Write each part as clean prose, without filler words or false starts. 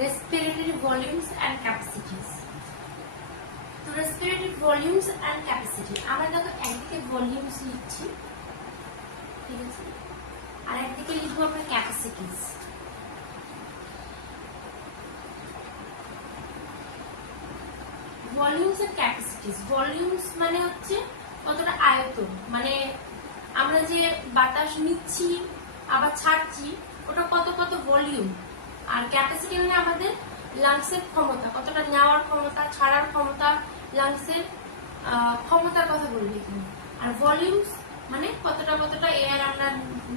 respiratory volumes and capacities. তো respiratory volumes and capacity আমরা দেখো একদিকে ভলিউমস লিখছি, ঠিক আছে, আর একদিকে লিখবো আমরা capacities. Volumes and capacities, volumes মানে হচ্ছে কতটা আয়তন, মানে আমরা যে বাতাস নিচ্ছি আবার ছাড়ছি ওটা কত কত ভলিউম, আর ক্যাপাসিটি মানে আমাদের লাংসের ক্ষমতা, কতটা নেওয়ার ক্ষমতা, ছাড়ার ক্ষমতা, লাংসের ক্ষমতার কথা বলবি এখানে। আর ভলিউমস মানে কতটা কতটা এয়ার আমরা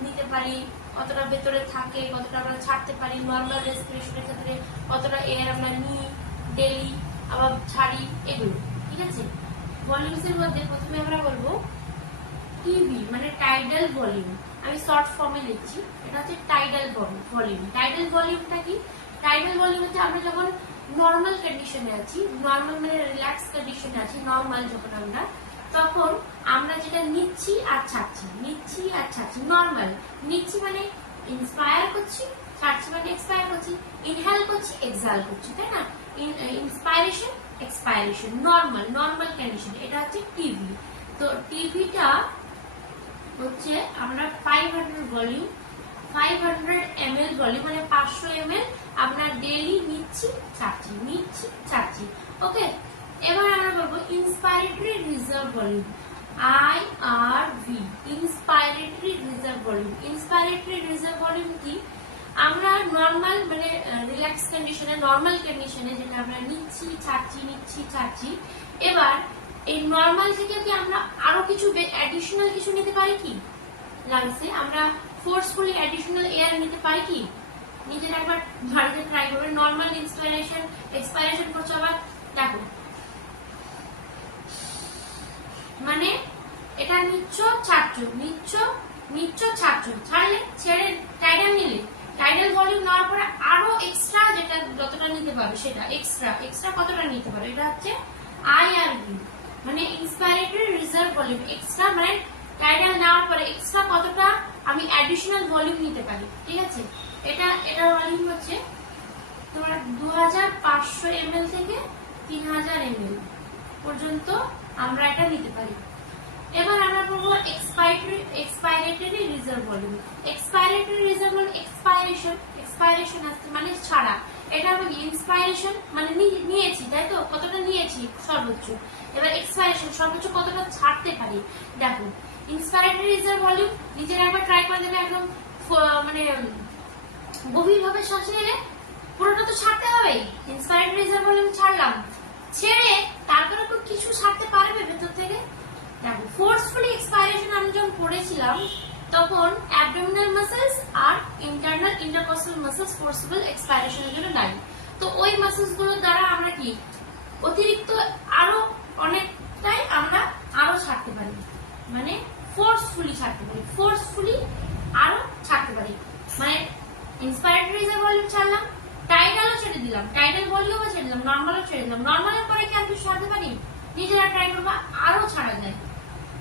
নিতে পারি, কতটা ভেতরে থাকে, কতটা আমরা ছাড়তে পারি, নর্মাল রেসপিরেশনের ক্ষেত্রে কতটা এয়ার আমরা নিই ডেইলি আবার ছাড়ি, এগুলো, ঠিক আছে। ভলিউমস এর মধ্যে প্রথমে আমরা বলবো টিভি মানে টাইডাল ভলিউম, আমি শর্ট ফর্মে লিখছি, এটা হচ্ছে টাইডাল ভলিউম। টাইডাল ভলিউমটা কি? টাইডাল ভলিউম হচ্ছে আমরা যখন নর্মাল কন্ডিশনে আছি, নর্মাল মানে রিল্যাক্স কন্ডিশনে আছি, নর্মাল যখন আমরা, তখন আমরা যেটা নিচ্ছি আর ছাড়ছি, নিচ্ছি আর ছাড়ছি, নর্মাল নিচ্ছি মানে ইন্সপায়ার করছি, ছাড়ছি মানে এক্সপায়ার করছি, ইনহেল করছি এক্সহাল করছি, তাই না? Inspiration expiration, normal normal condition, এটা হচ্ছে টিভি। তো টিভিটা হচ্ছে আমরা 500 ভলিউম, 500 ml ভলিউম মানে 500 ml আমরা ডেইলি নিচ্ছি ছাড়ছি, নিচ্ছি ছাড়ছি, ওকে। এবার আমরা বলবো inspiratory reserve volume, IRV, inspiratory reserve volume. Inspiratory reserve volume কি? আমরা নর্মাল মানে রিল্যাক্স কন্ডিশনে, নর্মাল কন্ডিশনে যেটা আমরা নিচ্ছি ছাড়ছি, নিচ্ছি ছাড়ছি, এবার এই নর্মাল থেকে কি আমরা আরো কিছু অ্যাডিশনাল কিছু নিতে পারি কি লাংসে? আমরা ফোর্সফুলি অ্যাডিশনাল এয়ার নিতে পারি কি? নিজের একবার বাড়িতে ট্রাই করবে, নর্মাল ইন্সপাইরেশন এক্সপাইরেশন করছো, আবার দেখো মানে এটা নিচ্ছ ছাড়ছো, নিচ্ছ নিচ্ছ ছাড়ছো, ছাড়লে ছেড়ে টাইডাল নিলে, টাইডাল ভলিউম নেওয়ার পরে আরো এক্সট্রা যেটা যতটা নিতে পারবে সেটা এক্সট্রা, এক্সট্রা কতটা নিতে পারবে, এটা হচ্ছে IRV মানে ইন্সপাইরেটরি রিজার্ভ ভলিউম। এক্সট্রা মানে টাইডাল নেওয়ার পরে এক্সট্রা কতটা আমি অ্যাডিশনাল ভলিউম নিতে পারি, ঠিক আছে। এটা ভলিউম হচ্ছে তোমার 2500 ml থেকে 3000 ml পর্যন্ত আমরা এটা নিতে পারি। এবার আমরা বলবো এক্সপাইরেটরি রিজার্ভ ভলিউম। এক্সপাইরেটরি রিজার্ভ মানে এক্সপাইরেশন, এক্সপাইরেশন আসছে মানে ছাড়া, এটা আমি ইন্সপাইরেশন মানে নিয়েছি, তাই তো, কতটা নিয়েছি সর্বোচ্চ, এবার এক্সপাইরেশন সর্বোচ্চ কতটা ছাড়তে পারি। দেখো ইন্সপাইরেটরি রিজার্ভ ভলিউম নিজের একবার ট্রাই করে দেবে, একদম মানে গভীরভাবে শ্বাস নিলে পুরোটা তো ছাড়তে হবে, ইন্সপাইরেটরি রিজার্ভ ভলিউম ছাড়লাম, ছেড়ে তারপরে তো কিছু ছাড়তে পারবে ভেতর থেকে। দেখো ফোর্সফুলি এক্সপাইরেশন আমরা যখন পড়েছিলাম তখন অ্যাবডোমিনাল মাসলস আর ইন্টারনাল ইন্টারকস্টাল মাসলস ফোর্সফুল এক্সপাইরেশনের জন্য দায়ী। তো ওই মাসলস গুলোর দ্বারা আমরা কি অতিরিক্ত আরো অনেকটাই আমরা আরো ছাড়তে পারি, মানে ফোর্সফুলি ছাড়তে পারি, ফোর্সফুলি আরো ছাড়তে পারি, মানে ইন্সপাইরেটরি রিজার্ভ ভলিউম ছাড়লাম, টাইডালও ছেড়ে দিলাম, টাইডাল ভলিউমও ছেড়ে দিলাম, নর্মালও ছেড়ে দিলাম, নর্মালের পরে কি আর কিছু ছাড়তে পারি, নিজেরা ট্রাই করবো আরো ছাড়া যায়,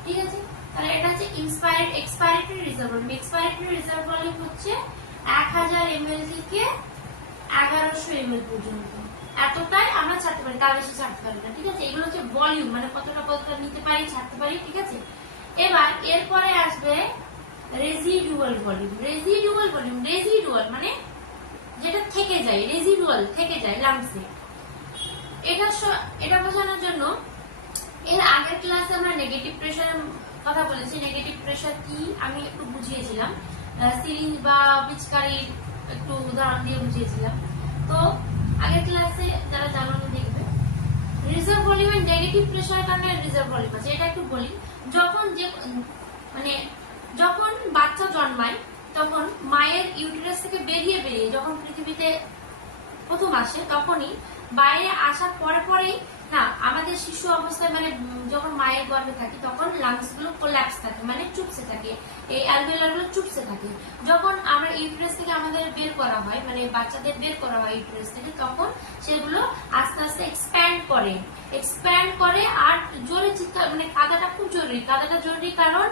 ঠিক আছে। তাহলে এটা হচ্ছে এক্সপাইরেটরি রিজার্ভ ভলিউম। এক্সপাইরেটরি রিজার্ভ ভলিউম হচ্ছে 1000 ml থেকে 1100 ml পর্যন্ত, এতটাই আমরা ছাড়তে পারি, তার বেশি ছাড়তে পারি না, ঠিক আছে। এগুলো হচ্ছে ভলিউম মানে কতটা কতটা নিতে পারি, ছাড়তে পারি, ঠিক আছে। এবার এরপরে আসবে রেজিডুয়াল ভলিউম। রেজিডুয়াল ভলিউম, রেজিডুয়াল মানে যেটা থেকে যায়, রেজিডুয়াল থেকে যায় লাংসে। এটা বোঝানোর জন্য এর আগের ক্লাসে আমরা নেগেটিভ প্রেসারের কথা বলেছি। নেগেটিভ প্রেসার কি আমি একটু বুঝিয়েছিলাম, সিরিঞ্জ বা পিচকারির একটু উদাহরণ দিয়ে বুঝিয়েছিলাম। তো আগের ক্লাসে যারা জানো না দেখবে, রিজার্ভ ভলিউমের নেগেটিভ প্রেসারের কারণে রিজার্ভ ভলিউম আছে। এটা একটু বলি, যখন মানে যখন বাচ্চা জন্মায় তখন মায়ের ইউটেরাস থেকে বেরিয়ে যখন পৃথিবীতে প্রথম আসে, তখনই বাইরে আসার পরেই না আমাদের শিশু অবস্থায় মানে যখন মায়ের গর্ভে থাকে তখন লাংস গুলো কোল্যাপস থাকে, মানে চুপসে থাকে, এই অ্যালভিওলার গুলো চুপসে থাকে। যখন আমরা ইউটেরাস থেকে আমাদের বের করা হয়, মানে বাচ্চাদের বের করা হয় ইউটেরাস থেকে, তখন সেগুলো আস্তে আস্তে এক্সপ্যান্ড করে আর জোরে চিৎকার, মানে কাঁদাটা খুব জরুরি, কারণ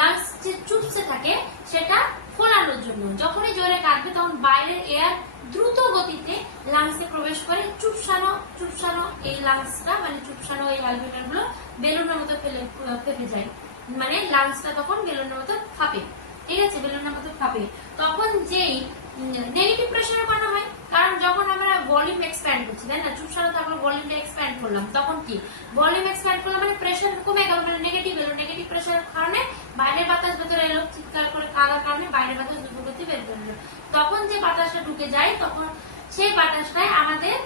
লাংস যে চুপসে থাকে সেটা ফোলানোর জন্য। যখনই জোরে কাটবে তখন বাইরের এয়ার দ্রুত গতিতে লাংসে প্রবেশ করে চুপসানো এই লাংসটা মানে চুপসানো এই অ্যালভিওলার গুলো বেলুনের মতো ফেপে যায়, মানে লাংসটা তখন বেলুনের মতো ফাঁপে, ঠিক আছে, বেলুনের মতো ফাঁপে। তখন যেই নেগেটিভ প্রেসার বানা হয়, কারণ যখন আমরা ভলিউম এক্সপ্যান্ড করছি, তাই না, চুপসানো থাকলে ভলিউমটা এক্সপ্যান্ড করলাম, তখন কি ভলিউম এক্সপ্যান্ড করলাম মানে প্রেসার কমে গেল, মানে নেগেটিভ এলো, নেগেটিভ প্রেসারের কারণে বাইরের বাতাস ভেতরে এলো, চিৎকার করে কাদার কারণে বাইরের বাতাস দ্রুতগতি বের করে এলো। তখন যে বাতাসটা ঢুকে যায় তখন সেই বাতাসটাই আমাদের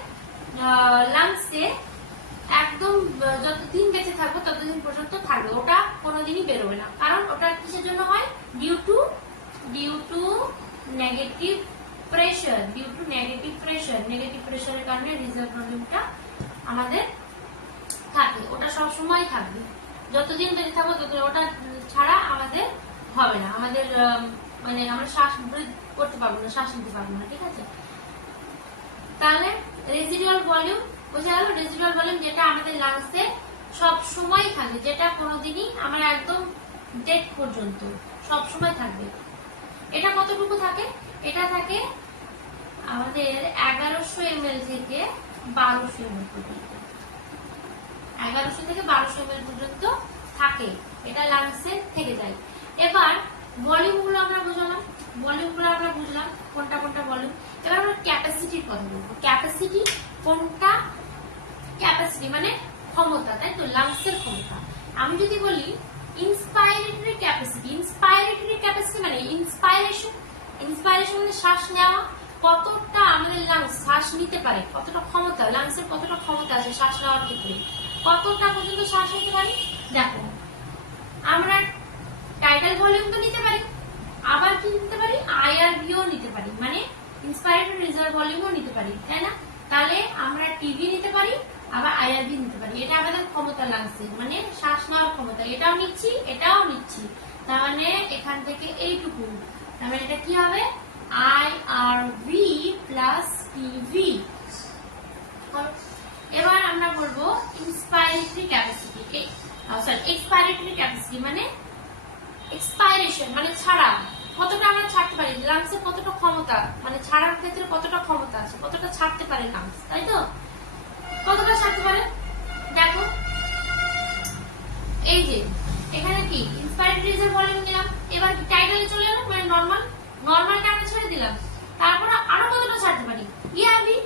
লাংসে একদম যতদিন বেঁচে থাকবো ততদিন পর্যন্ত থাকবে, ওটা কোনোদিনই বেরোবে না। কারণ ওটা কিসের জন্য হয়? Due to negative pressure, negative প্রেসারের কারণে রিজার্ভ ভলিউমটা আমাদের থাকে, ওটা সব সময় থাকবে, যতদিন বেঁচে থাকবো ততদিন ওটা ছাড়া আমাদের হবে না, আমাদের মানে আমরা শ্বাস করতে পারবো না, শ্বাস নিতে পারবো না, ঠিক আছে। তাহলে রেসিডুয়াল ভলিউম বোঝা গেল, রেসিডুয়াল ভলিউম যেটা আমাদের লাংসে সব সময় থাকবে, যেটা কোনোদিনই আমরা একদম ডেথ পর্যন্ত সব সময় থাকবে। এটা কতটুকু থাকে? এটা থাকে আমাদের 1100 ml থেকে 1200 ml পর্যন্ত, 1100 থেকে 1200 ml পর্যন্ত থাকে, এটা লাংসে থেকে যায়। এবার ভলিউম গুলো আমরা বুঝলাম, কোনটা কোনটা ভলিউম। এবার আমরা ক্যাপাসিটির কথা বলবো। ক্যাপাসিটি কোনটা? ক্যাপাসিটি মানে ক্ষমতা, তাই তো, লাংসের ক্ষমতা। আমি যদি বলি ইন্সপাইরেটরি ক্যাপাসিটি মানে ইন্সপাইরেশন মানে শ্বাস নেওয়া, কতটা আমাদের লাংস শ্বাস নিতে পারে, কতটা ক্ষমতা, লাংসের কতটা ক্ষমতা আছে শ্বাস নেওয়ার ক্ষেত্রে, কতটা পর্যন্ত শ্বাস নিতে পারি। দেখো আমরা টাইডাল ভলিউম তো নিতে পারি, আবার কি নিতে পারি? আইআরভিও নিতে পারি, মানে ইন্সপাইরেটরি রিজার্ভ ভলিউমও নিতে পারি, তাই না। তাহলে আমরা টিভি নিতে পারি, আবার আইআরভি নিতে পারি, এটা আমাদের ক্ষমতা লাংসে, মানে শ্বাস নেওয়ার ক্ষমতা, এটাও নিচ্ছি, তার মানে এখান থেকে এইটুকু, তার মানে এটা কি হবে? আইআরভি প্লাস টিভি। এবার আমরা বলবো ইন্সপাইরেটরি ক্যাপাসিটি মানে এক্সপাইরেশন মানে ছাড়া, কতটা আমরা ছাড়তে পারি, লাংসে কতটা ক্ষমতা, মানে ছাড়ার ক্ষেত্রে কতটা ক্ষমতা আছে, কতটা ছাড়তে পারে লাংস, তাই তো, কতটা ছাড়তে পারে। দেখো এই যে এখানে কি ইন্সপায়ার্ড রিজার্ভ ভলিউম নিলাম, এবার কি টাইডালে চলে এলাম, মানে নরমালটা আমরা ছেড়ে দিলাম, তারপরে আরো কতটা ছাড়তে পারি? ইআরভি,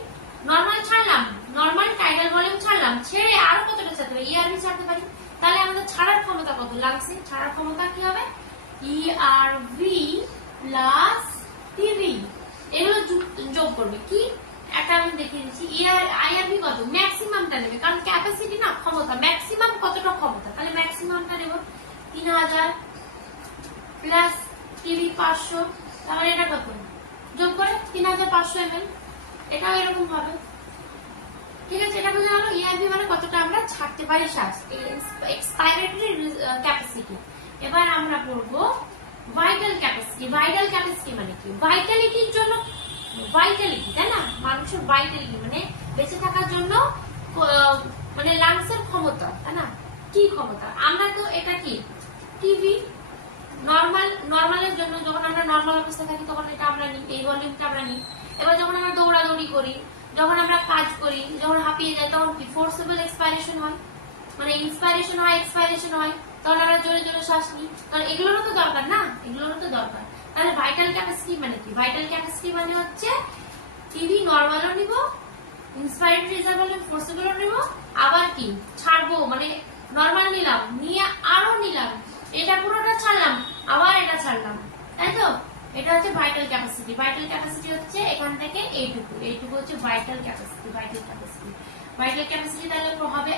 নরমাল ছাড়লাম, নরমাল টাইডাল ভলিউম ছাড়লাম, ছেড়ে আরো কতটা ছাড়তে পারি? ইআরভি ছাড়তে পারি। তাহলে আমাদের ছাড়ার ক্ষমতা কত লাংসে? ছাড়ার ক্ষমতা কি হবে? ইআরভি প্লাস টিভি, এগুলো যোগ করবে কি একটা আমি দেখিয়ে দিচ্ছি। আইআরভি কত? ম্যাক্সিমামটা নেবে, কারণ ক্যাপাসিটি না ক্ষমতা, ম্যাক্সিমাম কতটা ক্ষমতা, তাহলে ম্যাক্সিমামটা নেব 3000 প্লাস টিভি 500, তাহলে এটা কত যোগ করে 3500 ml, এটাও এরকম হবে, ঠিক আছে। এটা বোঝা গেল ইআরভি মানে কতটা আমরা ছাড়তে পারি শ্বাস, এক্সপাইরেটরি ক্যাপাসিটি। এবার আমরা পড়বো ভাইটাল ক্যাপাসিটি মানে কি? ভাইটালিটির জন্য, ভাইটালিটি তাই না, মানুষের ভাইটালিটি মানে বেঁচে থাকার জন্য মানে লাংসের ক্ষমতা, তাই না, কি ক্ষমতা। আমরা তো এটা কি টিভি নরমালের জন্য, যখন আমরা নরমাল অবস্থায় থাকি তখন এটা আমরা নিই, এই ভলিউমটা আমরা নিই। এবার যখন আমরা দৌড়াদৌড়ি করি, যখন আমরা কাজ করি, যখন হাঁপিয়ে যাই, তখন কি ফোর্সেবল এক্সপাইরেশন হয়, মানে ইন্সপাইরেশন হয়, এক্সপাইরেশন হয়, তখন আমরা জোরে জোরে শ্বাস নিই, কারণ এগুলোরও তো দরকার না, এগুলোরও তো দরকার। তাহলে ভাইটাল ক্যাপাসিটি মানে কি? ভাইটাল ক্যাপাসিটি মানে হচ্ছে টিভি নরমালও নিব, ইন্সপায়ার্ড রিজার্ভ ভলিউম ফোর্সেবলও নিব, আবার কি ছাড়বো, মানে নরমাল নিলাম, নিয়ে আরো নিলাম, এটা পুরোটা ছাড়লাম, আবার এটা ছাড়লাম, তাই তো। এটা হচ্ছে ভাইটাল ক্যাপাসিটি। ভাইটাল ক্যাপাসিটি হচ্ছে এখান থেকে এইটুকু হচ্ছে ভাইটাল ক্যাপাসিটি। তাহলে হবে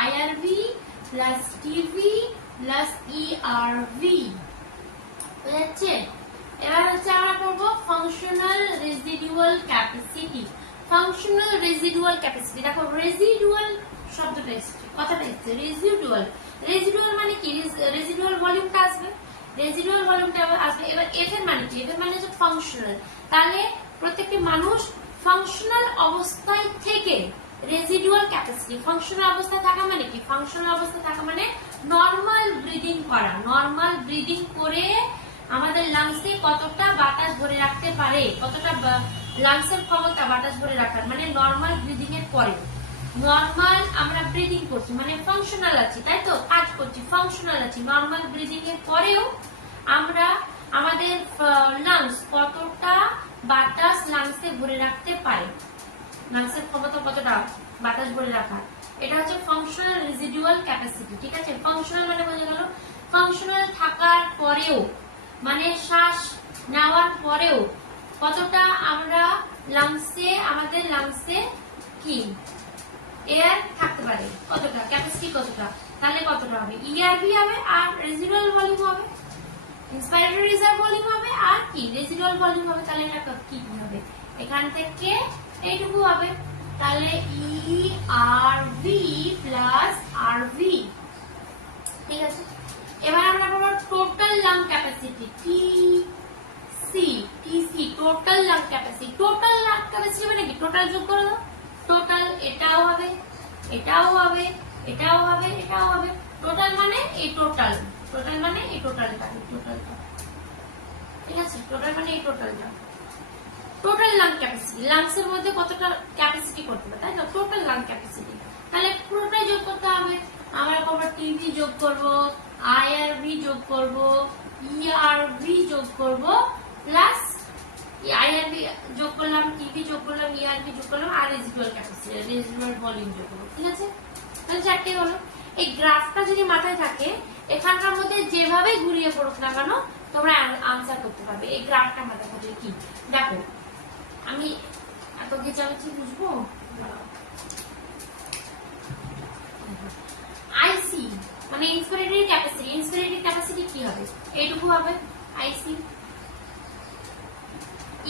আইআরভি প্লাস টিভি প্লাস ইআরভি, বুঝাচ্ছে। এবার হচ্ছে আমরা করবো ফাংশনাল রেসিডুয়াল ক্যাপাসিটি। দেখো রেসিডুয়াল শব্দটা এসছে, কথাটা এসছে রেসিডুয়াল মানে কি? রেসিডুয়াল ভলিউমটা আসবে, এবার এফ এর মানে কি? এফ এর মানে হচ্ছে ফাংশনাল। তাহলে প্রত্যেকটি মানুষ ফাংশনাল অবস্থায় থেকে রেসিডুয়াল ক্যাপাসিটি, ফাংশনাল অবস্থায় থাকা মানে কি? ফাংশনাল অবস্থায় থাকা মানে নরমাল ব্রিদিং করা, নরমাল ব্রিদিং করে আমাদের লাংসে কতটা বাতাস ধরে রাখতে পারে, কতটা লাংসের ক্ষমতা বাতাস ধরে রাখার, মানে নর্মাল ব্রিদিং এর পরে। নর্মাল আমরা ব্রিদিং করছি মানে ফাংশনাল আছি, তাই তো, কাজ করছি, ফাংশনাল আছি, নর্মাল ব্রিদিং এর পরেও আমরা আমাদের লাংস কতটা বাতাস লাংসে ভরে রাখতে পারে, লাংসের ক্ষমতা কতটা বাতাস ভরে রাখার, এটা হচ্ছে ফাংশনাল রেসিডুয়াল ক্যাপাসিটি। ঠিক আছে, ফাংশনাল মানে বোঝা গেল ফাংশনাল থাকার পরেও, মানে শ্বাস নেওয়ার পরেও কতটা আমরা লাংসে, আমাদের লাংসে কি এয়ার থাকতে পারে, কতটা ক্যাপাসিটি কতটা, তাহলে কতটা হবে, ইআরভি হবে আর রেসিডুয়াল ভলিউম হবে, ইন্সপাইরেটরি রিজার্ভ ভলিউম হবে আর কি রেসিডুয়াল ভলিউম হবে। তাহলে এটা কি হবে, এখান থেকে এইটুকু হবে, তাহলে ইআরভি প্লাস আরভি। ঠিক আছে, এবার আমরা পাবো total lung capacity, TC, total lung capacity. Total lung capacity মানে কি, টোটাল যোগ করে দাও, টোটাল এটাও হবে, এটাও হবে, এটাও হবে, এটাও হবে, টোটাল মানে এই টোটাল, টোটাল মানে এই টোটালটা, টোটালটা। ঠিক আছে, টোটাল মানে এই টোটালটা, টোটাল লাং ক্যাপাসিটি, লাংসের মধ্যে কতটা ক্যাপাসিটি করতে হবে, তাই না, টোটাল লাং ক্যাপাসিটি। তাহলে পুরোটাই যোগ করতে হবে, আমরা করবো টিভি যোগ করব, আইআরভি যোগ করব, ইআরভি যোগ করব, প্লাস আইআরভি যোগ করলাম, টিভি যোগ করলাম, ইআরভি যোগ করলাম, আর রেসিডুয়াল ক্যাপাসিটি, রেসিডুয়াল ভলিউম যোগ করবো। ঠিক আছে, তাহলে চারটে হলো। এই গ্রাফটা যদি মাথায় থাকে, এখানকার মধ্যে যেভাবে ঘুরিয়ে পড়ুক না কেন তোমরা আনসার করতে পারবে। এই গ্রাফটা মাথায় থাকলে কি, দেখো আমি এত গেছি বুঝবো, আইসি মানে ইন্সপিরেটরি ক্যাপাসিটি, ইন্সপিরেটরি ক্যাপাসিটি কি হবে, এইটুকু হবে আইসি।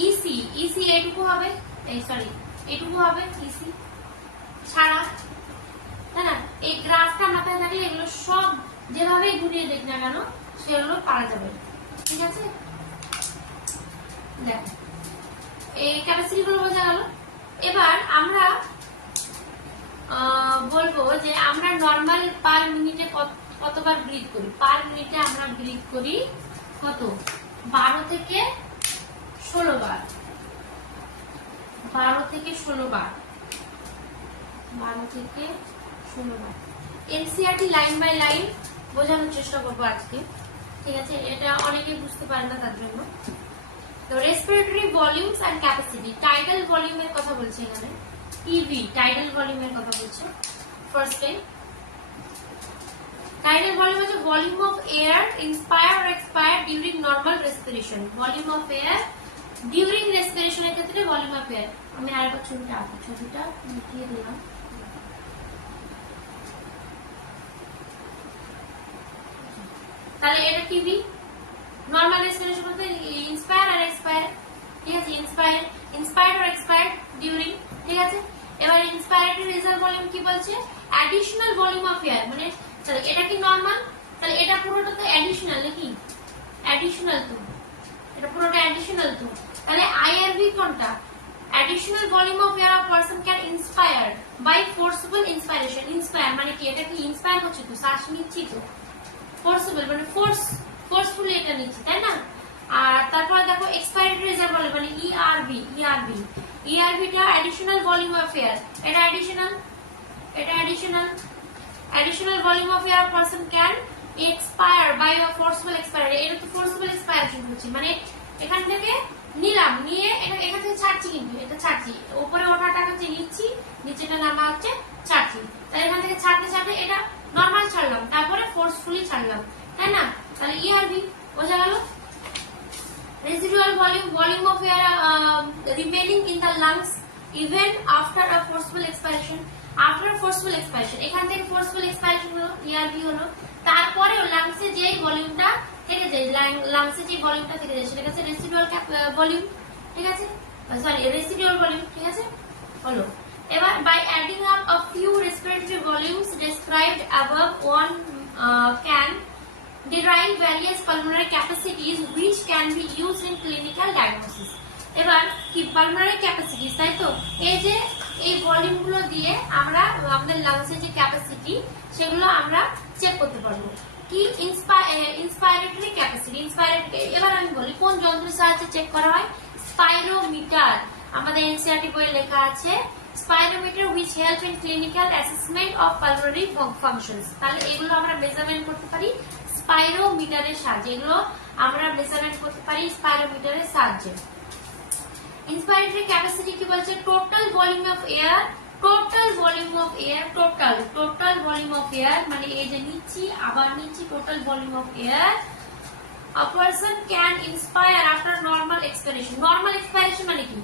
ইসি, ইসি এইটুকু হবে, এই সরি এইটুকু হবে ইসি ছাড়া, তাই না। এই গ্রাফটা মাথায় থাকলে এগুলো সব যেভাবে ঘুরিয়ে দেখ না কেন সেগুলো পারা যাবে। ঠিক আছে, দেখো এই ক্যাপাসিটি গুলো বোঝা গেল। এবার আমরা বলবো যে আমরা নর্মাল পার মিনিটে কতবার ব্রিথ করি। পার মিনিটে আমরা ব্রিথ করি কত, 12 থেকে 16 বার, 12 থেকে 16 বার, 12 থেকে 16 বার। এনসিআরটি লাইন বাই লাইন বোঝানোর চেষ্টা করবো আজকে। ঠিক আছে, এটা অনেকে বুঝতে পারে না তার জন্য। তো respiratory volumes and capacity, tidal ভলিউমের কথা বলছে এখানে, টিভি টাইডাল ভলিউমের কথা বলছে। ফার্স্ট টাইম টাইডাল ভলিউম হচ্ছে volume of air inspire or expire during normal respiration, volume of air during respiration এর ক্ষেত্রে ভলিউম অফ এয়ার। আমি আরেকবার ছবিটা লিখিয়ে দিলাম। তাহলে এটা টিভি, নরমাল রেসপিরেশন বলতে ইন্সপায়ার আর এক্সপায়ার। ঠিক আছে, ইন্সপায়ার আর এক্সপায়ার ডিউরিং। ঠিক আছে, এবার ইন্সপায়ারটরি রিজার্ভ ভলিউম কি বলছে, অ্যাডিশনাল ভলিউম অফ এয়ার, মানে তাহলে এটা কি নরমাল, তাহলে এটা পুরোটা তো অ্যাডিশনাল নাকি, অ্যাডিশনাল তো, এটা পুরোটা অ্যাডিশনাল তো। তাহলে আইআরভি কোনটা, additional volume of air a person can inspire by forceful inspiration. Inspire মানে কি, এটা কি ইন্সপায়ার হচ্ছে তো, শ্বাস নিচ্ছি তো, ফোর্সফুল মানে ফোর্সফুলি এটা নিচ্ছি, তাই না। আর তারপর দেখো এক্সপায়ারটরি রিজার্ভ ভলিউম মানে ইআরভি, ইআরভিটা অ্যাডিশনাল ভলিউম অফ এয়ার, এটা additional volume of air person can expire by a forceful expire. এটা তো ফোর্সফুল এক্সপায়ারেশন হচ্ছে, মানে এখান থেকে নিলাম, নিয়ে এখান থেকে ছাড়ছি, কিন্তু এটা ছাড়ছি, উপরে ওঠাটা হচ্ছে নিচ্ছি, নিচেটা নামা হচ্ছে ছাড়ছি। তাহলে এখান থেকে ছাড়তে ছাড়তে এটা নরমাল ছাড়লাম, তারপরে ফোর্সফুলি ছাড়লাম, তাই না। তাহলে ইআরভি বোঝা গেল। Residual volume of air remaining in the lungs even after a forceful expiration. After a forceful expiration, এখান থেকে forceful expiration হলো, ERV হলো, তারপরেও লাংসে যে ভলিউমটা থেকে যায়, লাংসে যে ভলিউমটা থেকে যায় সেটা হচ্ছে রেসিডুয়াল ভলিউম। ঠিক আছে, সরি রেসিডুয়াল ভলিউম। ঠিক আছে, হলো। এবার by adding up a few respiratory volumes described above, one can derive various pulmonary capacities which can be used in clinical diagnosis. এবার কি পালমোনারি ক্যাপাসিটি, তাই তো, এই যে এই ভলিউম গুলো দিয়ে আমরা আমাদের লাংসের যে ক্যাপাসিটি সেগুলো আমরা চেক করতে পারবো। কি ইন্সপাইরেটরি ক্যাপাসিটি। এবার আমি বলি কোন যন্ত্রের সাহায্যে চেক করা হয়। স্পাইরোমিটার, আমাদের এনসিইআরটি বইয়ে লেখা আছে spirometer which help in clinical assessment of pulmonary functions। তাহলে এগুলো আমরা মেজারমেন্ট করতে পারি স্পাইরোমিটারের সাহায্যে, এগুলো আমরা মেজারমেন্ট করতে পারি স্পাইরোমিটারের সাহায্যে। ইন্সপাইরেটরি ক্যাপাসিটি কি বলছে, total volume of air, total volume of air, total volume of air মানে এই যে নিচ্ছি আবার নিচ্ছি, total volume of air a person can inspire after normal expiration। Normal expiration মানে কি,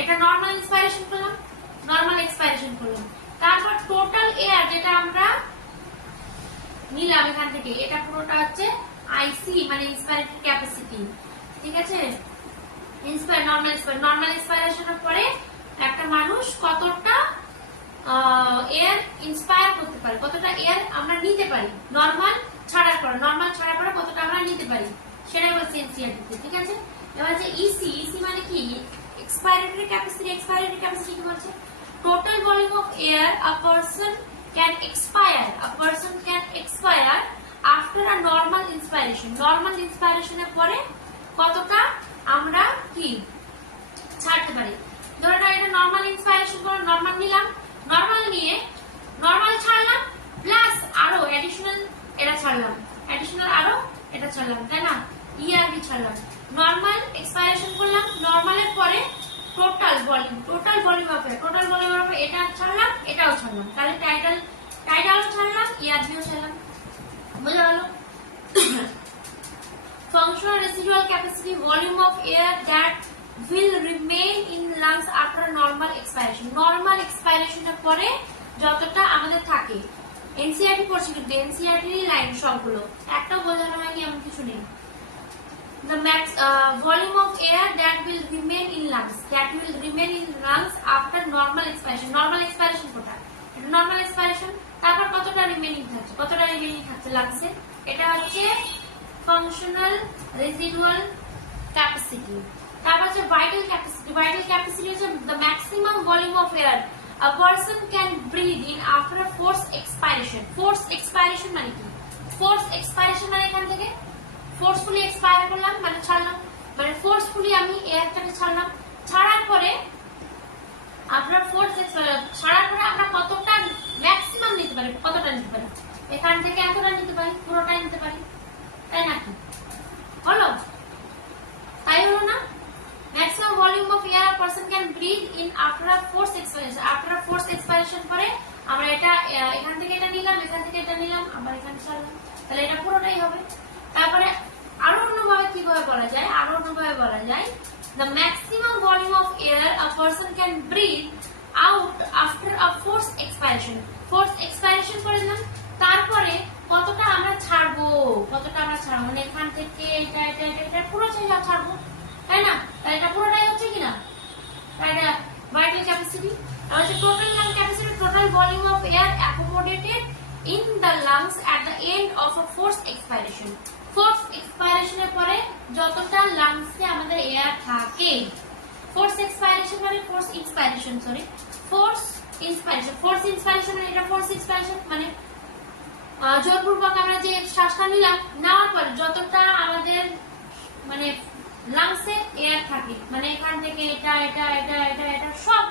এটা নরমাল ইন্সপাইরেশন করলাম, নরমাল এক্সপাইরেশন করলাম, তারপর টোটাল এয়ার যেটা আমরা নিলাম এখান থেকে, এটা পুরোটা হচ্ছে আইসি মানে ইন্সপাইরেটরি ক্যাপাসিটি। ঠিক আছে, নরমাল এক্সপাইরেশনের পরে একটা মানুষ কতটা এয়ার ইন্সপায়ার করতে পারে, কতটা এয়ার আমরা নিতে পারি নরমাল ছাড়ার পরে কতটা আমরা নিতে পারি, সেটাই বলছে এনসিইআরটি। ঠিক আছে, এবার যে ইসি মানে কি, এক্সপাইরেটরি ক্যাপাসিটি কি বলছে, total volume of air a person can expire after a normal inspiration. Normal ইন্সপাইরেশনের পরে কতটা আমরা কি ছাড়তে পারি। ধরো এটা নরমাল ইন্সপাইরেশন করে নরমাল নিলাম, নরমাল নিয়ে নরমাল ছাড়লাম প্লাস আরো অ্যাডিশনাল এটা ছাড়লাম, তাই না, ইআরবি ছাড়লাম, নরমাল এক্সপাইরেশন করলাম, নরমালের পরে টোটাল ভলিউম অফ এটা ছাড়লাম, এটাও ছাড়লাম, তাহলে টাইটালও ছাড়লাম, ইআরবিও ছাড়লাম। বুঝা গেল? Functional residual capacity, volume of air that will remain in lungs after normal expiration। Normal এক্সপাইরেশনের পরে যতটা আমাদের থাকে, এনসিইআরটি পড়ছি কিন্তু এনসিইআরটি লাইন সবগুলো, একটাও বোঝানো হয়নি এমন কিছু নেই। The volume of air that will remain in lungs after normal expiration। Normal expiration কোটা, এটা নরমাল এক্সপাইরেশন, তারপর কতটা রিমেনিং থাকছে লাংসে, এটা হচ্ছে ফাংশনাল রেসিডুয়াল ক্যাপাসিটি। তারপর হচ্ছে ভাইটাল ক্যাপাসিটি হচ্ছে the maximum volume of air a person can breathe in after a forced expiration। forced expiration মানে কি, forced expiration মানে এখান থেকে ফোর্সফুলি এক্সপায়ার করলাম মানে ছাড়লাম, মানে ফোর্সফুলি আমি এয়ারটাকে ছাড়লাম, ছাড়ার পরে আমরা আমরা কতটা ম্যাক্সিমাম নিতে পারি, এখান থেকে এতটা নিতে পারি, পুরোটাই নিতে পারি, তাই নাকি, হলো? তাই হলো না? Maximum volume of air person can breathe in after a forced expiration পরে আমরা এটা এখান থেকে এটা নিলাম, এখান থেকে এটা নিলাম, আবার এখানে ছাড়লাম, তাহলে এটা পুরোটাই হবে। তারপরে আরো অন্যভাবে কিভাবে বলা যায়, the maximum volume of air a person can breathe out after a forced expiration। forced expiration করে দিলাম, তারপরে কতটা আমরা ছাড়বো, মানে এখান থেকে এটা পুরোটাই ছাড়বো, তাই না, তাই এটা পুরোটাই হচ্ছে কিনা, তাই এটা ভাইটাল ক্যাপাসিটি। আর হচ্ছে total lung capacity, total volume of air accommodated in the lungs at the end of a forced expiration। forced expiration এর পরে যতটা লাংসে আমাদের এয়ার থাকে, forced expiration মানে forced inspiration মানে এটা forced expiration মানে জোরপূর্বক আমরা যে শ্বাসটা নিলাম, নেওয়ার পর যতটা আমাদের মানে লাংসে এয়ার থাকে, মানে এখান থেকে এটা সব,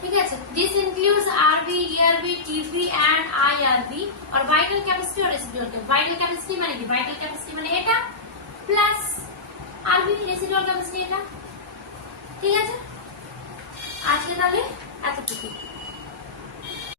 ঠিক আছে। This includes RV, ERV, TV and IRV और vital capacity और residual capacity। vital capacity মানে কি, vital capacity মানে এটা প্লাস RV, residual capacity এটা, ঠিক আছে। আজকে তাহলে এতটুকু।